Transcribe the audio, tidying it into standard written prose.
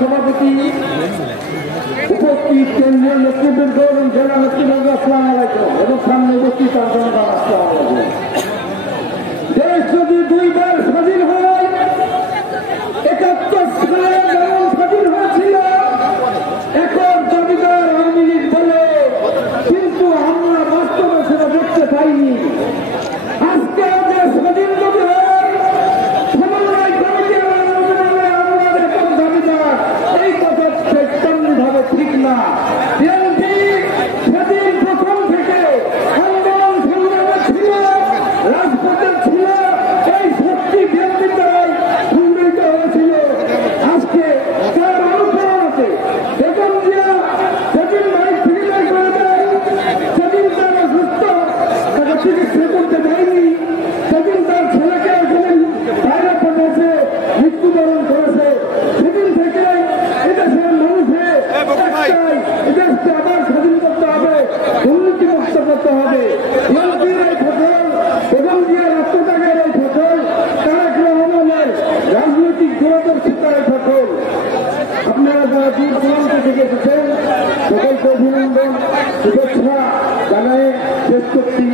সভাপতি, উপস্থিত কেন্দ্রীয় নেতৃবৃন্দ এবং জেলা নেতৃবৃন্দ, আসসালামু আলাইকুম এবং সামনে উপস্থিত জনগণ, আসসালামু আলাইকুম। দেশ যদি দুইবার স্বাধীন হয়, 71 সালে যেমন স্বাধীন হয়েছিল, এখন জমিদার আওয়ামী লীগ বলে, কিন্তু আমরা বাস্তবে সেটা দেখতে পাইনি। আজকে যে স্বাধীন যদি হয়, সমন্বয় কমিটির আমরা এখন জমিদার, এই কথা তেমনিভাবে ঠিক না। বিএনপি সেদিন প্রথম থেকে আন্দোলন সংগ্রামে ছিল, রাজপথে ছিল, এই শক্তি বিএনপি দ্বারাই সংগঠিত হয়েছিল। আজকে তার অনুপ্রেরণাতে বেগম জিয়া সেদিন বাড়ি ফিরে করে দেয়, সেদিন তার অসুস্থ, তাকে চিকিৎসা করতে দেয়নি, সেদিন তার ছেলেকে সেদিন বাইরে পড়েছে, মৃত্যুবরণ করেছে। সেদিন থেকে এদেশের মানুষে এদেশকে আবার স্বাধীন করতে হবে, দুর্নীতিমুক্ত করতে হবে। বিএনপির এই ফসল, বেগম জিয়ার আত্মত্যাগের এই ফসল, তারেক রহমানের রাজনৈতিক দূরদর্শিতার এই ফসল। আপনারা যারা দূর দূরান্ত থেকে এসেছেন, সকলকে অভিনন্দন, শুভেচ্ছা জানায় শেষ করছি।